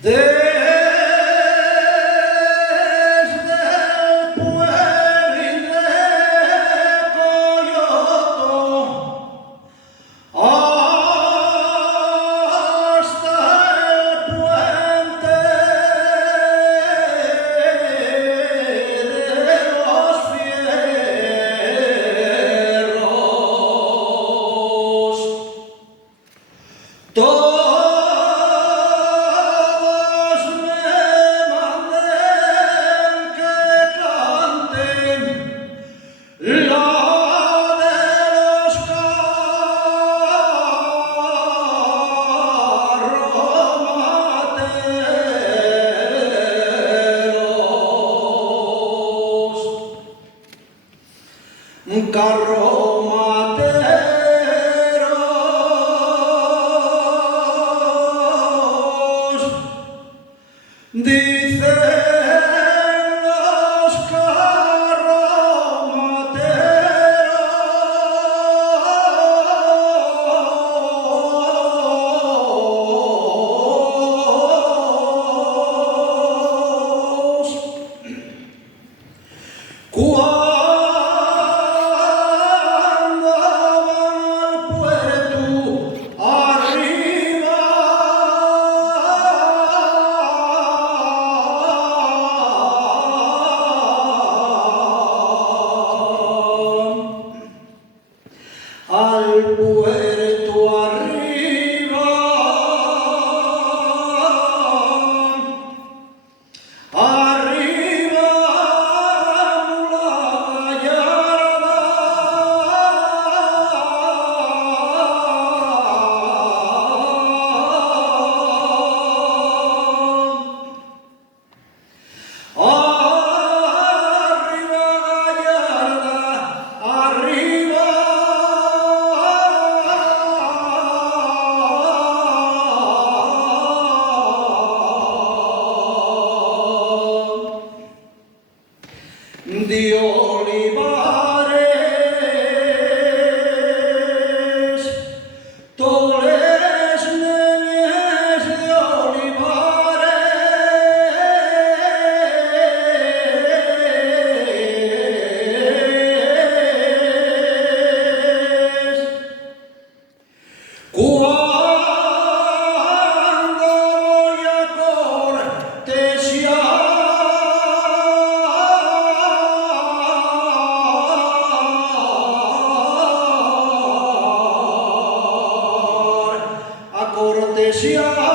Desde el pueblo de Coyoto hasta el puente de los Fierros, todos me manden que canten la de los carromateros, dicen los carromateros. Cuando van al puerto arriba, al puerto arriba, arriba la gallarda, arriba gallarda, arriba. De olivares, toles nenes de olivares. Cuando voy a cortesear,